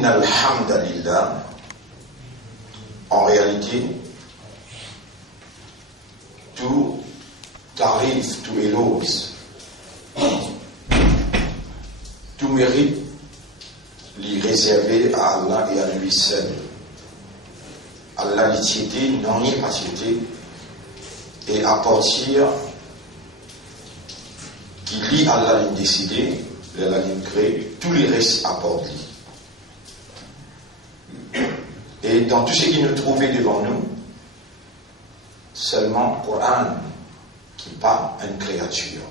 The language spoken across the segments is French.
Innal hamdalillah, en réalité, tout tarif, tout éloge, tout mérite lui réservé à Allah et à lui seul. Allah l'itiété, non ni atiété, et à partir qui lit Allah l'a décidé, Allah l'a créé, tous les restes apportent lui. Et dans tout ce qui nous trouvait devant nous, seulement Coran qui parle à une créature.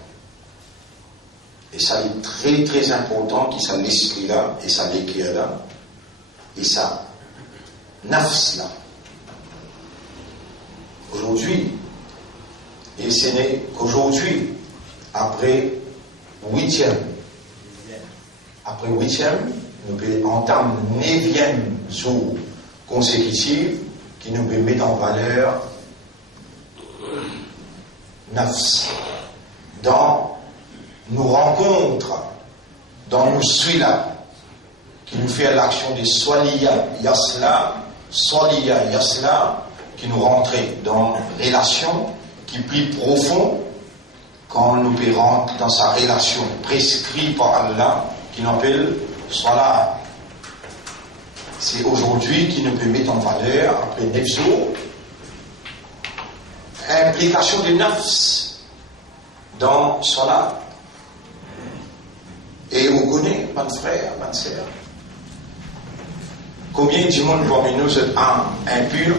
Et ça est très très important qu'il ça l'esprit là, et ça l'écrit là, et ça nafs là. Aujourd'hui, et ce n'est qu'aujourd'hui, après huitième, nous entamons 9e jour consécutif qui nous met en valeur nafs dans nos rencontres, dans nos suilas, qui nous fait l'action de Swaliya Yasla, qui nous rentre dans une relation qui est plus profonde quand nous rentrons dans sa relation prescrite par Allah, qui nous appelle Salat. C'est aujourd'hui qui nous peut mettre en valeur, après 9 jours, implication de nafs dans Salat. Et vous connaissez, mon frère, ma sœur, combien de monde parmi nous est impur?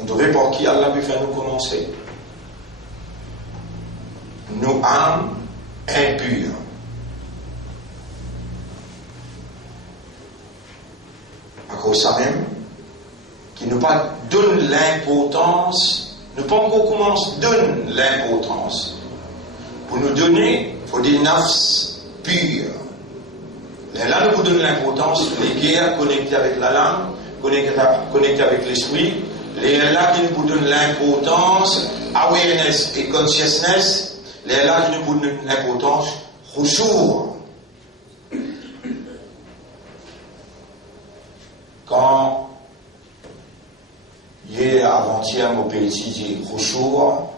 On devrait par qui Allah peut faire nous commencer. Nos âmes impures. À cause de ça même, qui nous pas donne l'importance, nous pas encore commence donne l'importance. Pour nous donner, il faut des nafs purs. Là, nous vous donnons l'importance, les guerres connectées avec la langue, connectées avec l'esprit. Les là qui nous donnent l'importance, awareness et consciousness. Les là qui nous donnent l'importance, khushu'. Quand hier, avant-hier, mon petit dit khushu',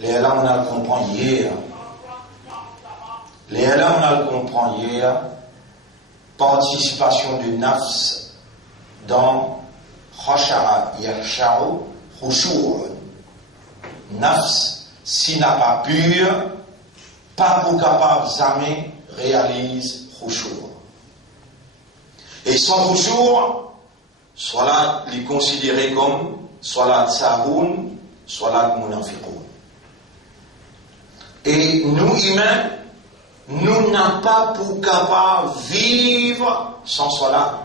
les là on a le comprendre hier. Les là on a le comprendre hier. Participation de nafs dans khasha'a yahsha'u khushu'. Nafs, si n'a pas pur, pas pour capable jamais réalise khushu'. Et sans khushu', soit là, les considérer comme soit là tsahoun, soit là munafiqoun. Et nous humains, nous n'avons pas pour capable vivre sans salat.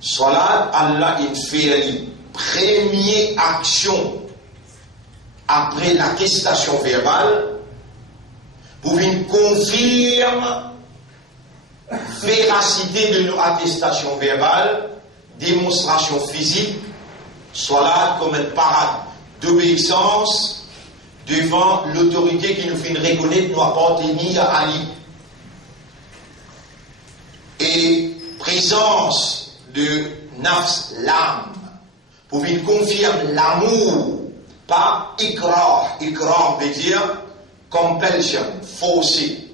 Salat, Allah, il fait la première action après l'attestation verbale pour une confirme véracité de nos attestations verbales, démonstration physique, salat comme une parade d'obéissance devant l'autorité qui nous fait reconnaître nous appartenir à Ali. Et présence de nafs, l'âme, pour qu'il confirme l'amour, pas ikrar. Ikrar veut dire compulsion, forcé.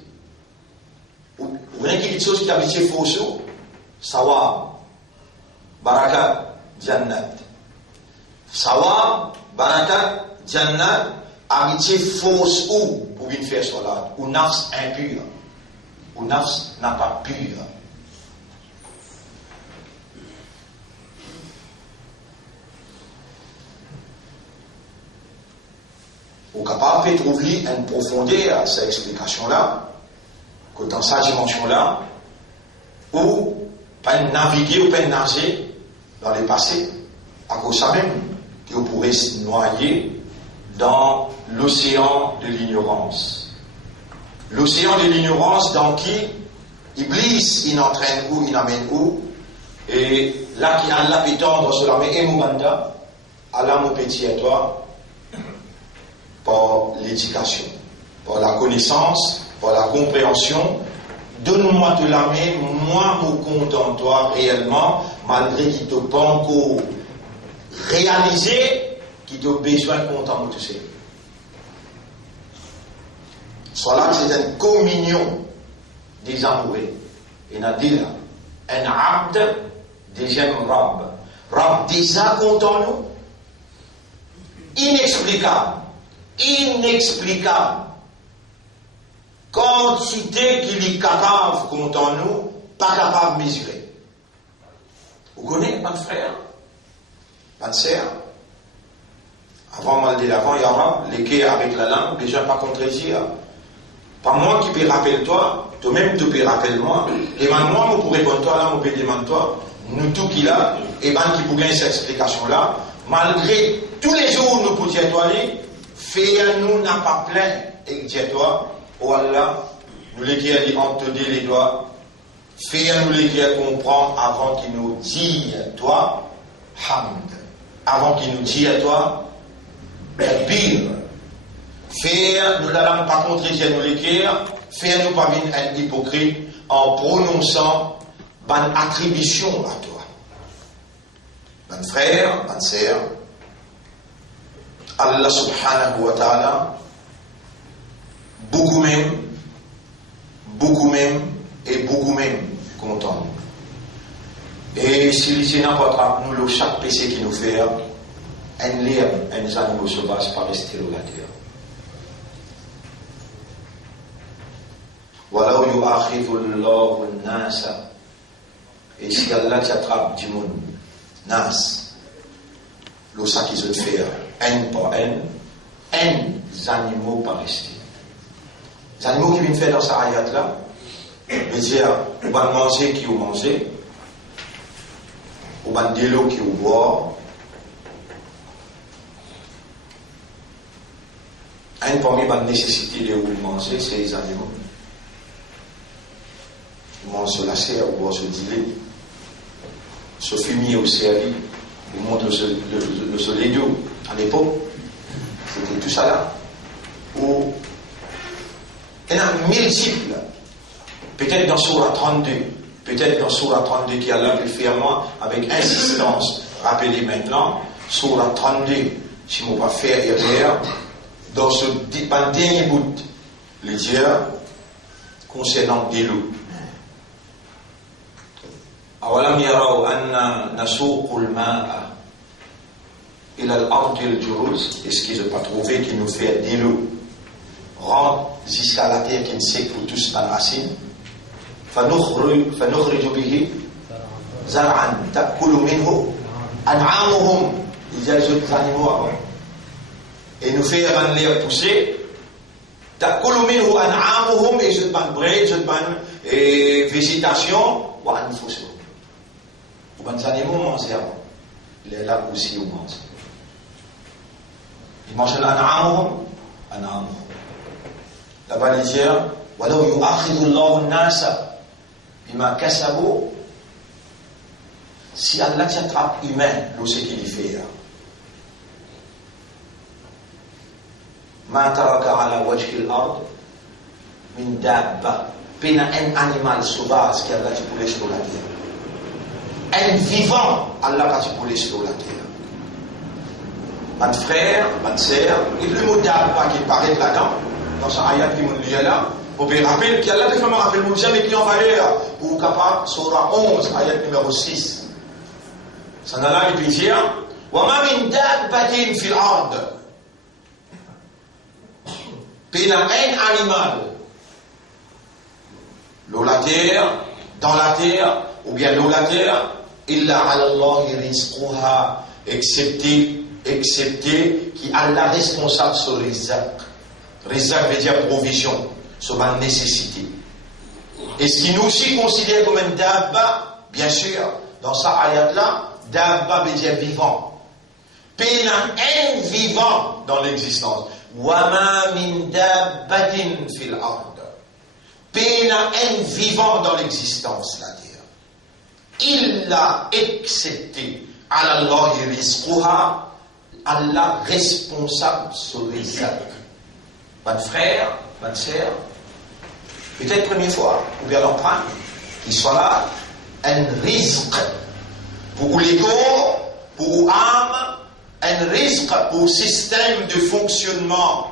Vous voyez quelque chose qui a été forcé? Sawab, barakat, jannat. Sawab, barakat, jannat. Amitié fausse ou pour une faire salat, ou nafs impur, ou nafs n'a pas pur. Vous êtes capable de trouver une profondeur à cette explication-là, que dans sa dimension-là, ou pas naviguer ou pas nager dans le passé, à cause de ça même, que vous pourrez se noyer dans l'océan de l'ignorance. L'océan de l'ignorance dans qui Iblis il entraîne où, il amène où, et là qui Allah peut tendre sur la main et Moubanda, Allah mon petit à toi, par l'éducation, par la connaissance, par la compréhension. Donne-moi de la main, moi me compte en toi réellement, malgré qu'il te pas encore réalisé, qu'il te besoin de compte en moi, tu sais. Soit là, c'est une communion des amoureux. Et n'a dit là, un abd, deuxième rab. Rab déjà compte en nous. Inexplicable. Inexplicable. Quantité qu'il est capable compte en nous, pas capable de mesurer. Vous connaissez, pas de frère, pas de sœur. Avant, on dit avant, il y aura les quais avec la langue, déjà pas contredire. Pas moi qui peux rappeler toi, toi-même tu peux rappeler moi. Et moi, je pourrais répondre toi, là, je peux demander toi. Nous tout qui là, et ben qui pour gagner cette explication-là, malgré tous les jours nous pour dire toi, fais-nous n'a pas plein, et dire toi, oh Allah, nous les qui entre les doigts, fais-nous les qui comprendre avant qu'il nous dise toi, hamd, avant qu'il nous dise toi, pire. Fais-nous n'allons pas contredire nous les qui, fais-nous pas un hypocrite en prononçant bonne attribution à toi. Mon frère, ma sœur, Allah subhanahu wa ta'ala, beaucoup même, et beaucoup même content. Et si les n'importe nous, le chaque péché qui nous fait, un lien, un animal sauvage par rester au la terre. Voilà où yu'akhidullahu an-nasa. Et si Allah t'attrape du monde, nas, le sac qu'ils ont fait, un par un animaux par rester. Les animaux qui viennent faire dans sa ayat là, veut dire, on va manger qui ont mangé, on va de l'eau qui ont boire. Un parmi les nécessités de manger, c'est les animaux. Ils mangent la chair, ou boivent ce dilé, ce fumier au servi, ils montent le soleil d'eau. À l'époque, c'était tout ça là. Où il y en a multiples. Peut-être dans Surah 32, qui a là fièrement, avec insistance, rappelez maintenant, Surah 32, si on va faire erreur, dans ce dernier bout, les dieux concernant des loups. أولم يروا أن نسوق الماء إلى الأرض الجرز. Est-ce qu'ils n'ont pas trouvé qu'il nous fait de l'eau rentre jusqu'à la terre qui ne sait pour tous dans la racine. فنخرج به زرعا تأكل منه أنعامهم. Il y a les autres animaux avant. Et nous fait avant l'air pousser. تأكل منه أنعامهم. Et je ban braid, je ban végétation. وأنفسهم. Les animaux mangent avant. Les là aussi ils mangent. Ils mangent l'an'amhum. Là-bas il dit وَلَوْ يُؤَخِذُ اللَّهُ النَّاسَ بِمَا كَسَبُوا. Si Allah t'attrape humain, c'est ce qu'il fait. مَا تَرَكَ عَلَى وَجْهِ الْأَرْضِ مِنْ دَابَّةٍ. Pena un animal sauvage qui Allah t'y poulet sur la terre. Un vivant, Allah va t'y poulet sur la terre. Mon frère, ma sœur, et le mot d'Abba qui paraît là-dedans, dans ce ayat qui nous lit là, on peut rappeler qu'Allah te fait me rappeler, vous jamais qui en valeur, ou capable, Surah 11, ayat numéro 6. Ça n'a là, il peut dire, وَمَا مِنْ دَابَّةٍ فِي الْأَرْضِ. Pena un animal, l'eau la terre, dans la terre, ou bien l'eau la terre, illa ala Allahi rizquha, excepté qui Allah responsable sur rizq. Rizq veut dire provision, sur ma nécessité. Et ce qui nous aussi considère comme un dabba, bien sûr, dans sa ayat là, dabba veut dire vivant. Pena un vivant dans l'existence. Wama min dabbatin fil ard. Pena un vivant dans l'existence, la terre. Il l'a excepté. Allahi rizquha, Allah responsable sur les âmes. Mon frère, ma sœur, Peut-être première fois, ou bien l'empreinte, qui soit là, un risque pour l'ego, pour l'âme, un risque pour le système de fonctionnement,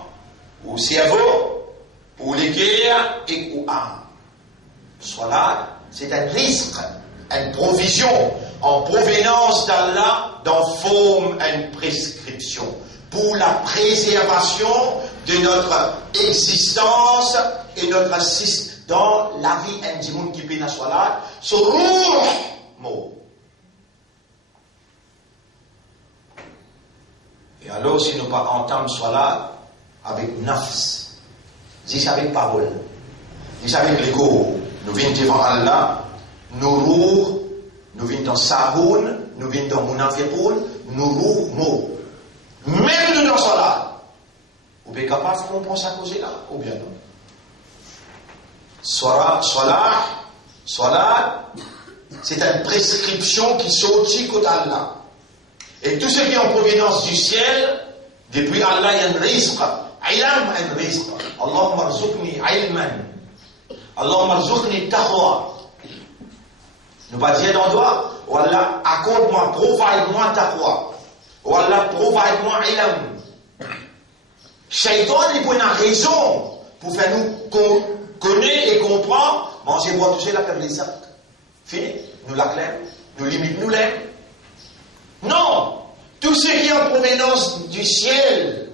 au cerveau, pour les guerres et pour l'âme. Soit là, c'est un risque, une provision en provenance d'Allah dans forme une prescription pour la préservation de notre existence et notre système dans la vie intime qui peut soit là, ce rouge mot. Et alors, si nous pas entendre soit là avec nafs, dis avec parole, dis avec l'ego, nous venons devant Allah, nous roux, nous venons dans Sahoun, nous venons dans Munafiqoun, nous roux mot. Même nous dans cela, vous êtes capable de comprendre ça cause là, ou bien non? Salat, c'est une prescription qui sortit côté Allah. Et tout ce qui est en provenance du ciel, depuis Allah, il y a un risque. Ilam, un risque. Allahumma rzuqni ilman. Allahumma rzuqni taqwa. Nous pas dire dans le doigt, oh Allah, accorde-moi, provide-moi taqwa. Oh Allah, provide-moi ilam. Shaitan, il prend une raison pour faire nous connaître et comprendre, manger, boire, toucher, la perdre les sacs. Fini. Nous la clairons, nous limite, nous l'aimons. Non! Tout ce qui est en provenance du ciel,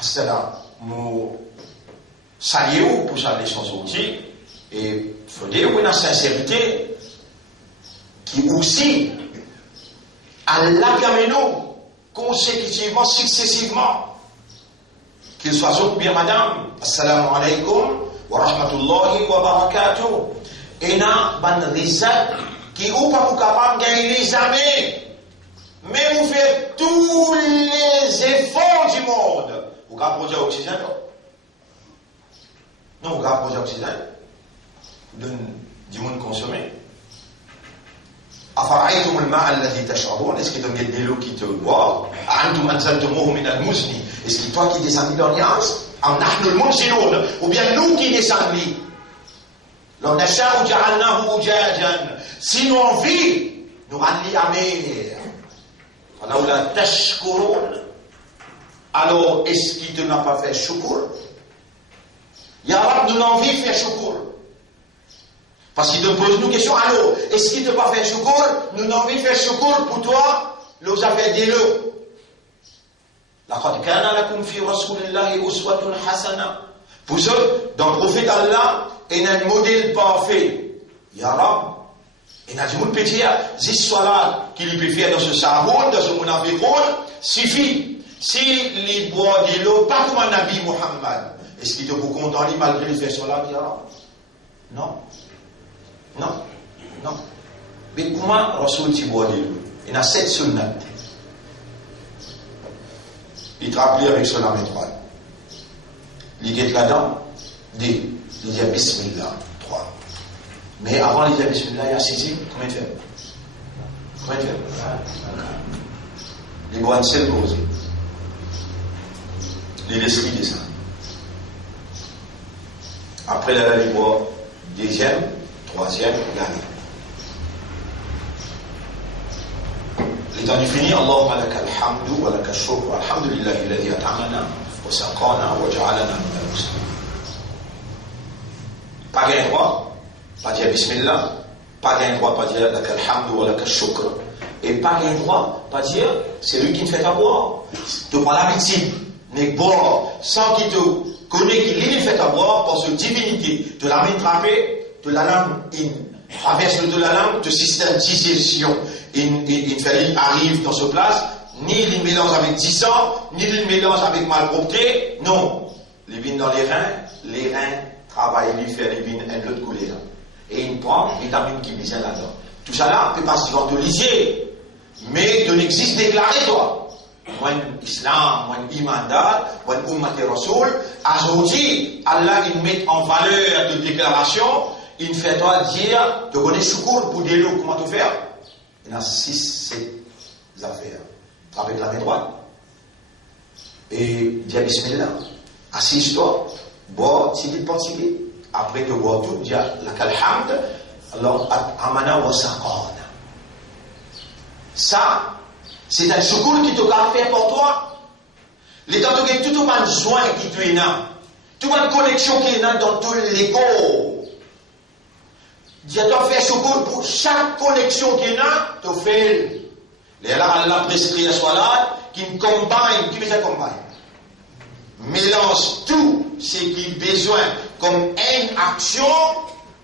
c'est là, nous saluons pour sa leçon sortie, et il faut dire qu'il y a une sincérité qui aussi, Allah gagne nous, consécutivement, successivement, qu'il soit sur bien madame, assalamu alaikum wa rahmatullahi wa barakatuh, et n'a ban risque qui ou pas vous capable de gagner jamais. Mais vous faites tous les efforts du monde. Vous avez un projet oxygène, non? Non, vous avez un projet oxygène. Du monde consommé. أفرأيتم الماء الذي تشربون? Est-ce que tu mets de l'eau qui te boit? أنتم أنزلتموه من المزن? Est-ce que toi qui descends dans l'Alliance? أم نحن المنزلون? Ou bien nous qui descendons? لو نشاء جعلناه أجاجا. Si nous envie, nous rallions à mer. فلولا تشكرون. Alors, est-ce qu'il ne m'a pas fait shukr? Ya Rab, nous l'envie de faire shukr. Parce qu'il te pose nous question, alors, est-ce qu'il ne t'a pas fait shukr? Nous l'envie de faire shukr pour toi, nous a fait des lots. لقد كان لكم في رسول الله أسوة حسنة. Pour eux, dans le prophète Allah, il y a un modèle parfait. Ya Rab, il y a un petit zissolat qu'il peut faire dans ce sahoun, dans ce munafiqoun, suffit. Si les bois de l'eau, pas comme un Nabi Muhammad, est-ce qu'il te peut contenter malgré les faits là, Ya Rab? Non. Non. Non. Mais comment Rasoul tu bois de l'eau? Il y a 7 sunnats. Il te rappelle avec son âme étoile. Il est là-dedans, il dit Bismillah, 3. Mais avant de dire Bismillah, il y a 6, combien de faire? Combien de faire? Les bois de sel posés. Les l'esprit descend. Après la les bois, deuxième, troisième, dernier. L'état du fini, Allahumma laka alhamdu wa laka shukr, alhamdulillahi alladhi at'amana wa saqana wa ja'alana min al-muslimin. Pas gain droit, pas dire bismillah, pas gain droit, pas dire laka alhamdu wa laka shukr, et pas gain droit, pas dire c'est lui qui me fait à boire. Tu prends l'habitude, mais boire sans qu'il te connaît qu'il lui fait à boire par sa divinité, de la main trapée, de la langue in. Traverse de la langue de système de digestion. Il arrive dans ce place, ni il mélange avec 10 ans, ni il mélange avec malpropreté, non. Il vient dans les reins travaillent, lui faire les vignes, un autre couleur. Et il prend vitamine qui vient là-dedans. Tout ça là, on peut pas se visualiser, mais de l'existe déclaré, toi. Moi, l'islam, moi, l'imandal, moi, l'ummat et rasoul, aujourd'hui, Allah, il met en valeur de déclaration. Il fait toi dire, te connais choukour pour des lots, comment te faire? Il y en a 6, 7 affaires. Avec la main droite. Et dis Bismillah. Assise-toi. Bon, si tu penses, après que bois tout, dire la kalhamd, alors amana wa saqana. Ça, c'est un choukoul qui te a fait pour toi. Les temps que tout le monde besoin qui tu es là, toute une connexion qui est là dans tout l'ego. Dieu t'a fait choukoul pour chaque connexion qui est là, tu fais. Et là, Allah prescrit la soirée qui me combine, qui me accompagne. Mélange tout ce qui est besoin comme une action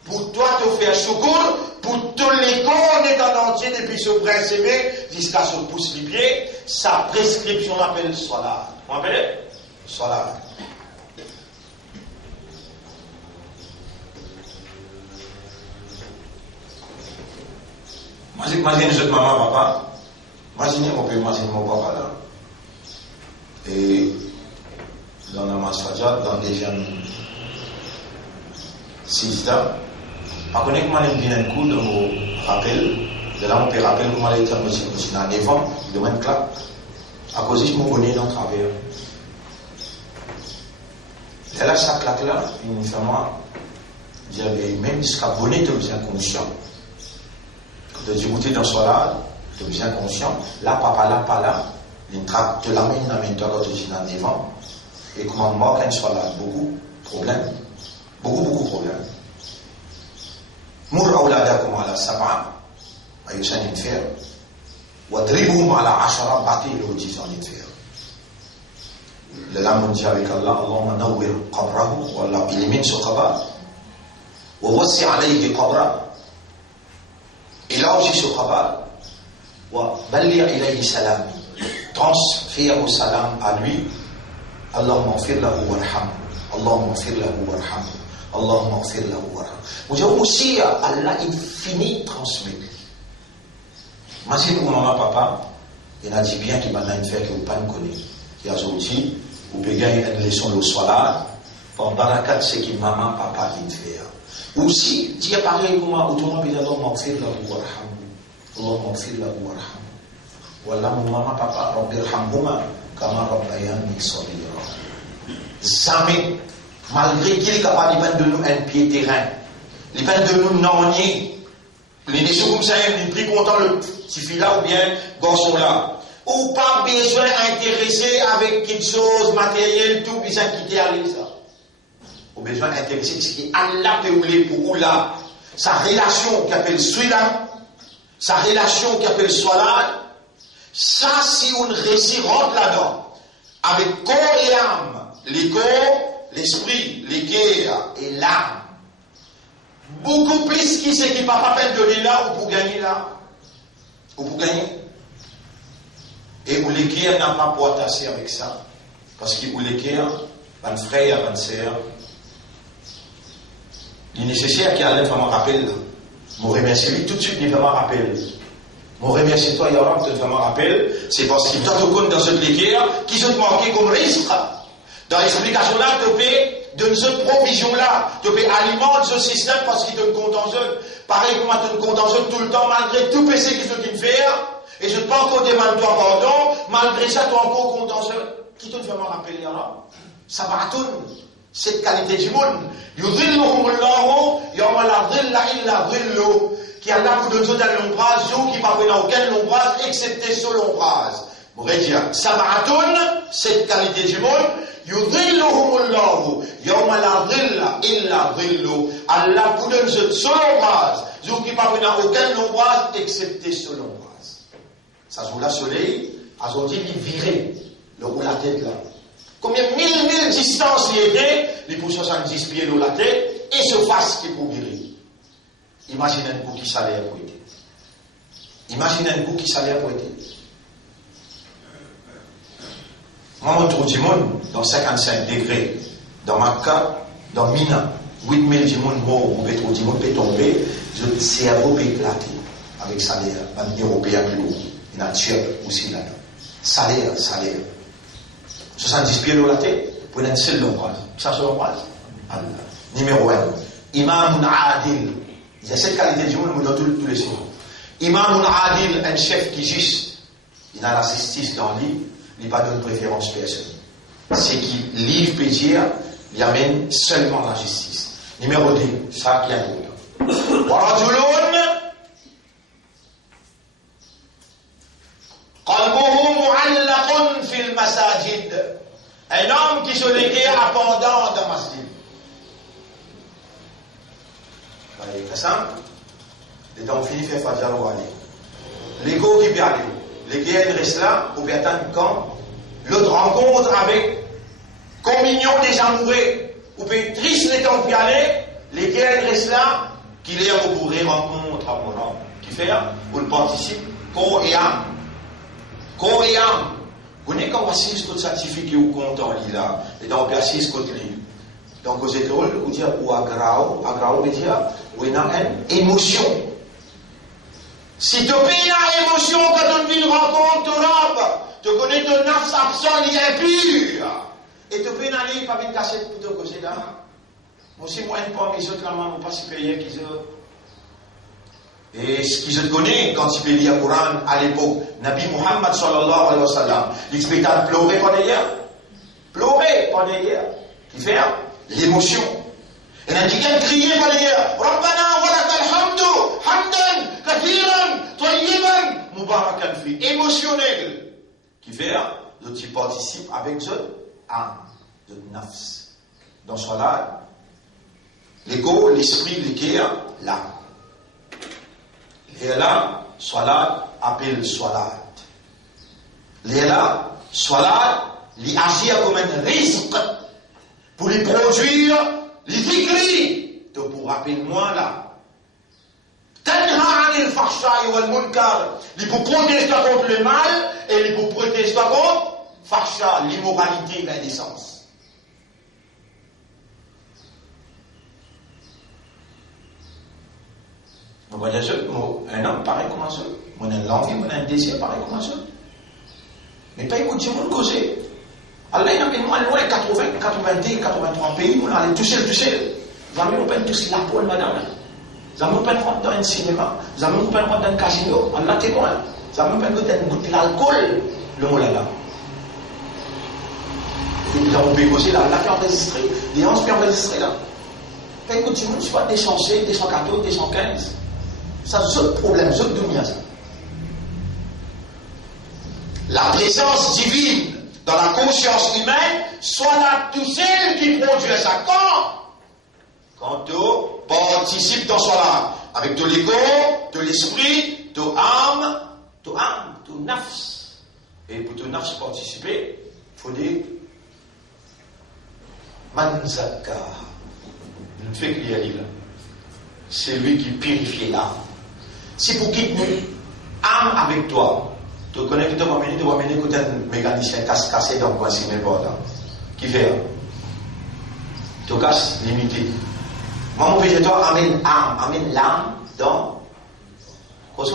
pour toi te faire secours, pour tous les corps en entier depuis ce bras aimé jusqu'à ce pouce les pieds. Sa prescription l'appelle salat. Vous m'appelez salat. Imaginez votre maman, papa. Imaginez, on peut imaginer mon papa là. Et dans la masfadja, dans les jeunes sista, par contre, comment il vient un coup de mon rappel, de là on peut rappeler comment il est dans un évent, de même clap, à cause de mon bonnet dans le travers. Et là, chaque claque là, une femme, j'avais même jusqu'à bonnet, tu es bien conscient. Quand tu goûter dans ce soir-là, tu es bien conscient, là, papa, là, pas là, il te l'amène dans main toi quand tu es dans un évent. Et comment moi, quand je sois là, beaucoup de problèmes. Beaucoup de problèmes. Mour auladakum ala sab'a, ayusan infir. Wadribuhum ala ashara, bati le 10 en infir. Le lame dit avec Allah, Allahumma nawwir qabrahu, Allah élimine ce qabr. Wa wassi alayhi qabra. Élargis ce qabr. Wa balli ilayhi salami. Transfère au salam à lui. Allahumma gfir lahu warhamhu. Allahumma gfir lahu warhamhu. Allahumma gfir lahu warhamhu. Vous avez aussi Allah infini transmettre. Imaginez que maman, papa, il a dit bien qu'il m'a fait que vous ne connaissez pas. Il a dit, vous pouvez gagner une leçon de soir, pour barakat, c'est que maman, papa, vient faire. Aussi, dis pareil pour moi, autrement, il a dit, Allahumma gfir lahu warhamhu. Allahumma gfir lahu warhamhu. Wallah, mon maman, papa, Rabbi irhamhuma. Jamais, malgré qu'il est capable de nous un pied terrain, il de nous nanier, les déchets comme ça, il est plus content le petit fille là ou bien garçon là, ou pas besoin d'intéressé avec quelque chose matériel, tout besoin quitter aller ça. Ou besoin d'intéressé ce qui Allah peut oublier pour là, sa relation qui appelle celui-là, sa relation qui appelle soi-là. Ça, si on réussit, rentre là-dedans, avec corps et l'âme, les corps, l'esprit, les guerres et l'âme, beaucoup plus qui c'est qui ne pas peine de donner là ou pour gagner là, ou pour gagner. Et où les guerres n'ont pas pour attacher avec ça, parce que où les guerres, un frère, une sœur, il est nécessaire qu'il y ait un vraiment rappel. Je remercie lui tout de suite, il vraiment rappel. Mon remercie toi, Yaram, te vraiment rappel, c'est parce qu'il t'a compte dans cette guerre qui sont marqués comme risque. Dans l'explication là, tu peux de cette provision-là, tu peux alimenter ce système parce qu'il te compte en eux. Pareil comme tu te compte en eux tout le temps, malgré tout péché qu'ils sont faire, et je ne peux encore demander toi pardon, malgré ça, tu as encore compte en eux. Qui te vraiment rappel, Yaram? Ça va tout. Cette qualité du monde. Yudhilluhumullahu, yawma la dhilla illa dhillu. Qui a là pour nous donner l'ombrage, qui ne parviennent à aucun ombrage, excepté ce l'ombrage. Vous voyez dire, Sabaratun, cette qualité du monde, Yudhilluhumullahu, yawma la dhilla illa dhillu. Allah pour nous donner ce l'ombrage, qui ne parviennent à aucun ombrage, excepté ce l'ombrage. Ça joue la soleil, a dit, il virait, le haut la tête là. Combien mille distances il était, les pour 70 pieds de la tête, et se fasse qui pour virer. Imaginez un coup qui salaire pour aider. Imaginez un coup qui salaire pour aider. Moi, je trouve du monde dans 55 degrés, dans Makkah, dans Mina, 8000 du monde mort, on peut trouver du monde peut tomber, le cerveau peut éclater avec salaire, un Européen plus haut, il y a un Turc aussi là-dedans. Salaire. 70 pieds de la tête, pour une seule ombrage. Ça, c'est l'ombrage. Numéro 1. Imam Adil. Il y a cette qualité du monde dans tous les jours. Imam Adil, un chef qui juste, il a la justice dans lui, il n'a pas de préférence personnelle. C'est qui livre peut dire, il amène seulement la justice. Numéro 2, ça qui arrive. ورجل قلبه معلق في المساجد. Un homme qui se léguait abondant dans masjid. C'est simple. Les dents finis fait Fajr ou aller. Les go qui bien aller. Les guerres restent là, ou bien attendre quand l'autre rencontre avec communion des amoureux, ou bien triste les temps qui aller, les guerres restent là, qu'il est au bourré rencontre à mon homme. Qui fait, ou le participe, corps et âme. Corps et âme. Vous n'avez qu'à assise contre certificat ou compte en là, et donc on assise contre lui. Donc aux étoiles, vous dire, ou agrao veut dire, ou il y a une émotion. Si tu as une émotion quand on vit une rencontre, tu connais ton nafs absent, il est impur. Et tu peux aller, pas une cassette pour te causer là. Moi aussi, moi, une pomme, les autres, là, moi, pas si payé qu'ils ont. Et ce qu'ils se connaissent, quand ils payaient le Coran à l'époque, Nabi Muhammad sallallahu alayhi wa sallam, il se mettait à pleurer pendant hier. Pleurer pendant hier. Qui fait l'émotion. Et il a dit qu'elle criait pendant hier. Rabbana wa lakal hamdu, hamdan, kathiran, tayyiban, mubarakan fi. Émotionnel. Qui fait, l'autre qui participe avec eux, âme, de nafs. Dans ce là, l'ego, l'esprit, l'équerre, l'âme. Et là, Salat appelle Salat. Et là, Salat, il agit comme un risque pour lui produire les écrits. Donc, pour rappeler moi là, Tanha anil fahsha'i wal munkar, il pour protester contre le mal et il pour protester contre fahsha, l'immoralité, l'indécence. Vous voyez, un homme pareil comme ça. On a une envie, on a un désir pareil comme ça. Mais pas écouter mon causer. Allah, il a mis moins loin 80, 82, 83 pays, on a tout seul. Vous avez pas tous la poule, madame. Vous avez pas rentrer dans un cinéma. Vous avez pas rentrer dans un casino. Allah témoin. Vous avez pas goûter l'alcool. Le mot là. Et nous avons pu causer là. Allah fait enregistrer. Les 11 peut enregistrer là. Pas écouter, je ne suis pas 216, 214, 215. Ça, c'est le problème, c'est le dunya, ça. La présence divine dans la conscience humaine, soit là tout seul qui produit ça. Quand tu participes dans cela, avec de l'ego, de l'esprit, de âme, de nafs. Et pour ton nafs participer, il faut dire Manzaka. Ne fait qu'il y a là. C'est lui qui purifie l'âme. Si pour quitter âme avec toi, tu connais que tu vas mener côté un mécanicien cassé dans le coin, c'est même pas là. Qui fait? Tu casses limité. Moi, mon père, toi, amène âme, amène l'âme dans quoi ça?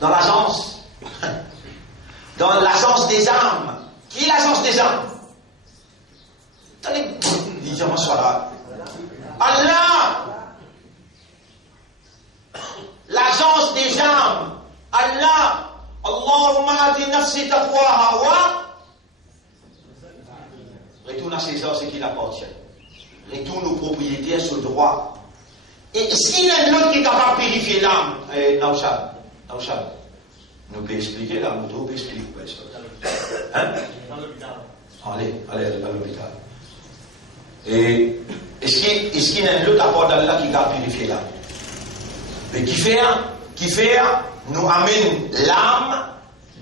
Dans l'agence. Dans l'agence des âmes. Qui est l'agence des âmes? Dis-moi, sois là. Allah! L'agence des âmes. Allah! Allahumma ati nafsi taqwaha wa retourne à César ce qui l'appartient. Retourne aux propriétaires sur le droit. Et s'il y a un autre qui est capable de purifier l'âme, Nauchad, nous pouvons expliquer la moto, nous pouvons expliquer ça. Hein? Allez à l'hôpital. Et est-ce qu'il y a un autre apport d'Allah qui a purifié l'âme? Mais qui fait nous amène l'âme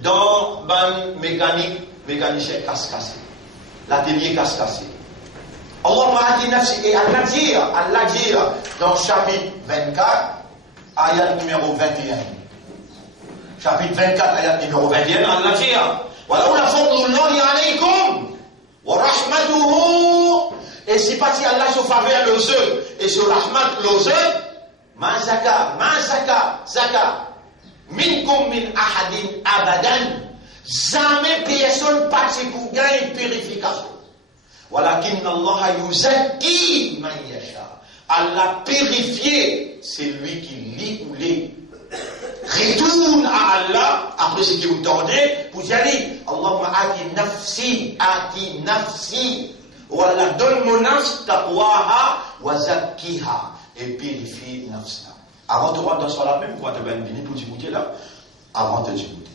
dans une mécanicien casse-cassé. L'atelier casse-cassé. Allah m'a dit nafsi, et Allah dit dans chapitre 24, ayat numéro 21. Chapitre 24, ayat numéro 21, Allah dit وَلَوْلَا فَضْلُ اللَّهِ عَلَيْكُمْ وَرَحْمَتُهُ. Et si parti Allah se faveur le eux et sur rahmat le eux, ma zaka, minkum min ahadin abadan, jamais personne parti pour gagner une purification. Walakin Allah yuzakki man yasha. Allah purifié, c'est lui qui lit ou lit. retourne à Allah, après ce qui vous tordez, pour y aller. Allahumma ati nafsi. Ou Allah, donne mon nafs, taqwaha, wa zakkiha. Et purifie nafs là. Avant de rentrer dans ce soir-là même, quand tu vas venir pour t'écouter là, avant de t'écouter.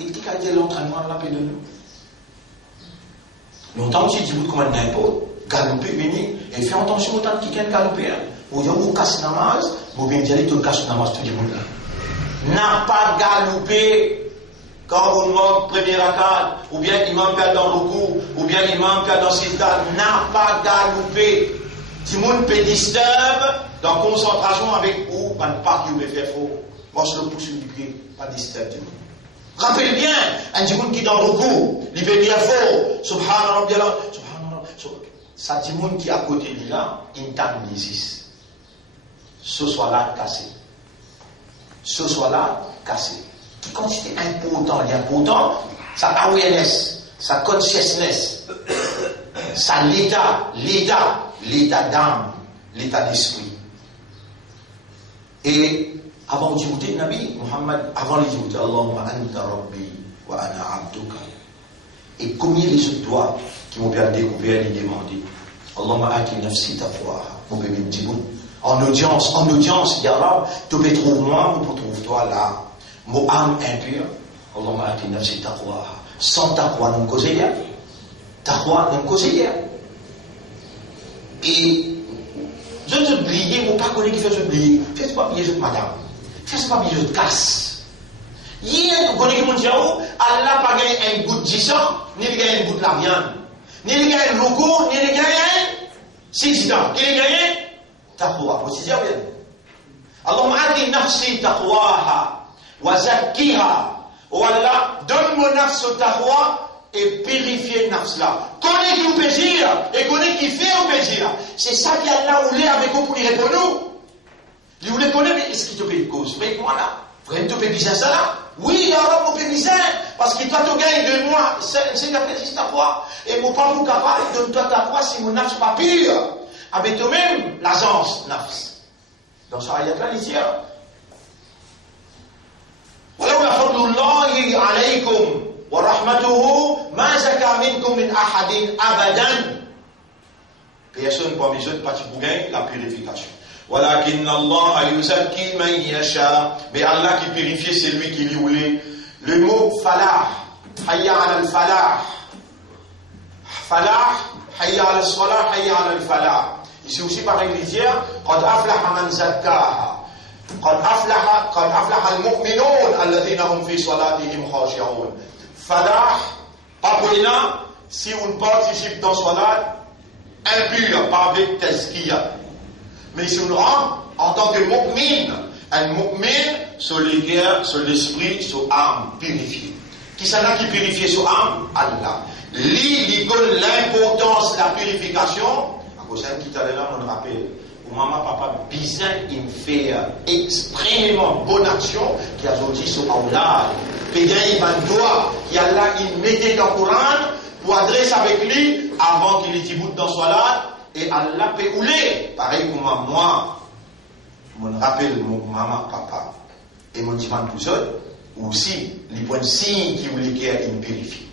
Et qui a dit l'entraînement de la paix de nous? Longtemps aussi, tu dis comment n'importe, galoper, venir, et faire attention au temps qui vient galoper. Ou bien, vous casse namaz, vous bien dire, tu casses namaz, tout le monde là. N'a pas galopé quand vous demandez premier rakat, ou bien imam perd dans le coup, ou bien imam perd dans le sida, n'a pas galopé. Si le monde peut disturber dans la concentration avec vous, pas de part qui vous fait faux. Moi, je le pousse du pied, pas disturber. Rappelle bien, un petit monde qui est dans le recours, il peut dire faux, subhanallah, subhanallah, ça petit monde qui est à côté de là, il t'a mis. Ce soit-là cassé. Ce soit-là cassé. Qui constitue important, l'important, sa awareness, sa consciousness, sa l'état d'âme, l'état d'esprit. Et avant d'écouter Nabi Muhammad, avant d'écouter Allahumma anta rabbi wa ana abduka. Et combien les autres doigts qui m'ont bien découvert et demandé Allahumma ati nafsi taqwaha, mon bébé petit bout. En audience, ya Rab, tu peux trouver moi, ou tu trouves toi là. Mon âme impure, Allahumma ati nafsi taqwaha. Sans taqwa, nous causons rien. Taqwa, nous causons rien. Et je ne oublier, mon pas connaître qui fait oublier. Faites pas oublier, madame. Faites pas oublier, je casse. Hier, vous connaissez mon Dieu, Allah n'a pas gagné un goût de gisant, ni il gagne un goût de la viande, ni il gagne un logo, ni il gagne un sésident. Il gagne taqwa. Vous savez bien. Allahumma ati nafsi taqwaha wa zakkiha. Oh Allah, donne mon nafs au taqwa et purifier nafs là. Connais qui vous plaisir et connais qui fait au plaisir. C'est ça qu'Allah voulait avec vous pour lui répondre. Il voulait connaître, mais est-ce qu'il te paye cause? Mais moi là, vraiment te paye bizarre ça là? Oui, il y a un peu bizarre, parce que toi tu gagnes de moi, c'est la présence ta foi. Et mon pas vous capable, donne-toi ta foi si mon nafs pas pur. Avec toi-même, l'agence nafs. Dans ce ayat-là, il dit, ولولا فضل الله عليكم ورحمته ما زكى منكم من أحد أبدا. Personne parmi les autres partis pour gagner la purification. ولكن الله يزكي من يشاء. Mais Allah qui purifie, c'est lui qui lui voulait. Le mot falah, hayya ala al-falah. Falah, hayya ala al-salah, hayya ala al-falah. Ici aussi pareil, il dit, قد أفلح من زكاها. قد أفلح المؤمنون الذين هم في صلاتهم خاشعون. Falah, pas pour là, si on participe dans salat, impur, pas avec tazkiya. Mais si on rentre en tant que mu'min, un mu'min, sur les cœurs, sur l'esprit, sur l'âme purifiée. Qui c'est là qui purifie sur l'âme? Allah. L'importance de la purification, à cause d'un qui t'a là, on rappelle. Maman, papa, bizarre, il fait extrêmement bonne action qui a sorti sur Allah. Pédin, il va doigt, qui a là, il mettait dans le Coran pour adresser avec lui avant qu'il ait bout dans son salat et Allah peut rouler. Pareil pour moi, je rappelle mon maman, papa et mon diman tout seul, aussi, les points de signe qui voulaient qu'il purifie.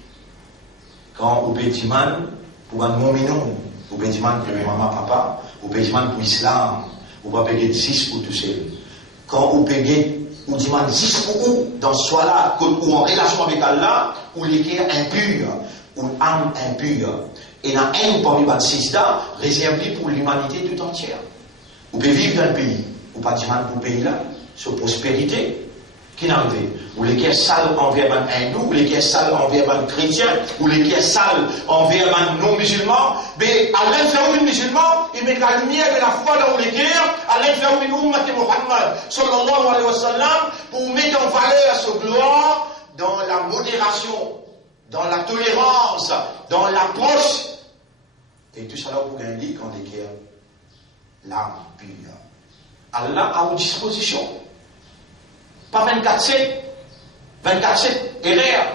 Quand au pédiman, pour un mominon, au pédiman pour maman, papa, au pédiman pour l'islam, ou pas payer 6 pour tout seul. Quand vous payez, ou demande 6 pour vous, dans ce soir-là, ou en relation avec Allah, ou les cœurs impurs, ou âme impure. Et dans un parmi les 6 là, réservé pour l'humanité tout entière. Vous pouvez vivre dans le pays, ou pas demande pour le pays là, sur prospérité, qui n'arrive. Ou les cœurs sales envers un hindou, ou les cœurs sales envers un chrétien, ou les cœurs sales envers un non-musulman, mais à l'intérieur du musulman, il met la lumière de la foi dans les cœurs, à l'intérieur du ummat de Muhammad, sallallahu alayhi wa sallam, pour mettre en valeur sa gloire dans la modération, dans la tolérance, dans l'approche. Et tout ça là pour gagner quand les cœurs, l'âme pure. Allah a une disposition. Pas 24/7, 24/7, erreur.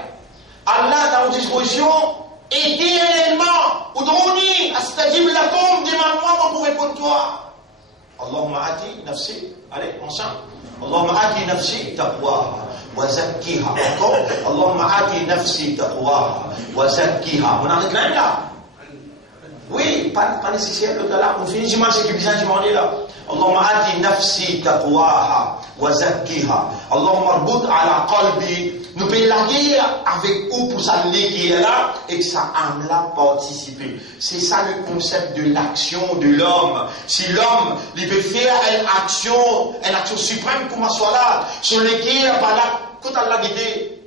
Allah a une disposition éternellement. Oudrouni, astajib lakum, demande-moi pour répondre toi. Allahumma ati nafsi, allez, ensemble. Allahumma ati nafsi taqwaha wa zakkiha. Encore, Allahumma ati nafsi taqwaha wa zakkiha. On arrête même là. Oui, pas nécessaire le cas là. On finit dimanche, c'est que bien dimanche là. Allahumma ati nafsi taqwaha wa zakkiha. Allahumma arbut ala qalbi. Nous pouvons la guerre avec où pour ça qui est là et que sa âme là participer. C'est ça le concept de l'action de l'homme. Si l'homme il peut faire une action suprême comme soit là, sur lesquels par là, quand elle l'a guidé,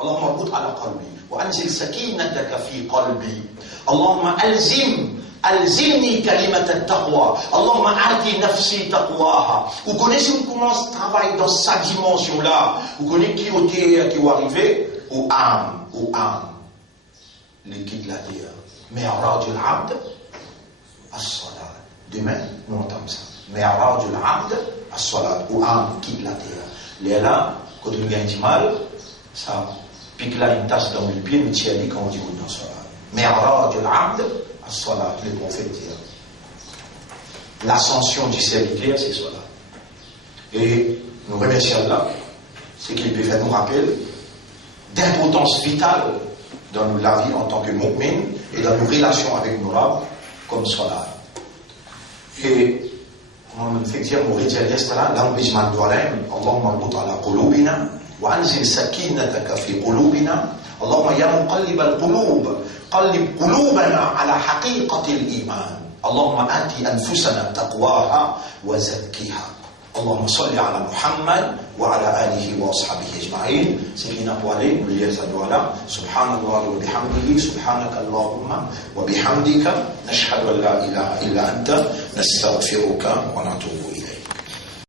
Allahumma arbut ala qalbi wa anzil sakinataka fi qalbi. Allahumma alzimni kalimat al-taqwa. Allahumma ati nafsi taqwaha. Vous connaissez où commence le travail dans sa dimension-là. Vous connaissez qui est arrivé aux âmes. L'équipe de la terre. Mi'raj al-abd as-salat. Demain, nous entendons ça. Mi'raj al-abd as-salat. Aux âmes qui de la terre. Les là, quand on gagne du mal, ça pique là une tasse dans le pied, mais tu as dit quand on dit dans salat. Mi'raj al-abd as-salat, les prophètes disent. L'ascension du serviteur, c'est cela. Et nous remercions Allah, c'est qu'il peut faire nous rappel d'importance vitale dans la vie en tant que mu'min et dans nos relations avec nos rabbes, comme cela. Et on fait dire, on retient l'estala, là on dit Madoualem, Allahumma arbut ala qulubina, wa anzil sakinataka fi qulubina, Allahumma ya muqallib al-qulub, قلب قلوبنا على حقيقة الإيمان. اللهم آتي أنفسنا تقواها وزكيها. اللهم صل على محمد وعلى آله وأصحابه أجمعين. سيدنا بوالي ولي سدوالا. سبحان الله وبحمده. سبحانك اللهم وبحمدك. نشهد أن لا إله إلا أنت. نستغفرك ونتوب إليك.